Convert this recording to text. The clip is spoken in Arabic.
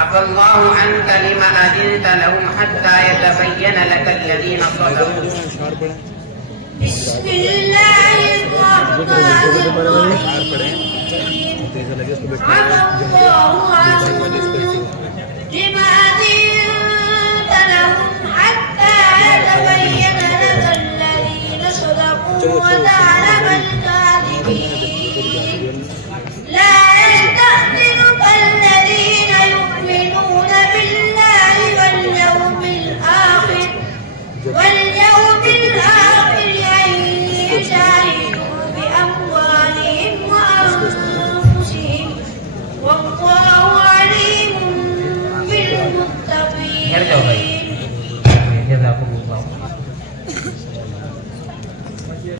عفى الله عنك لما أذنت لهم حتى يتبين لك الذين صدقوا. بسم الله الرحمن الرحيم. عفى الله عنك لما أذنت لهم حتى يتبين لك الذين صدقوا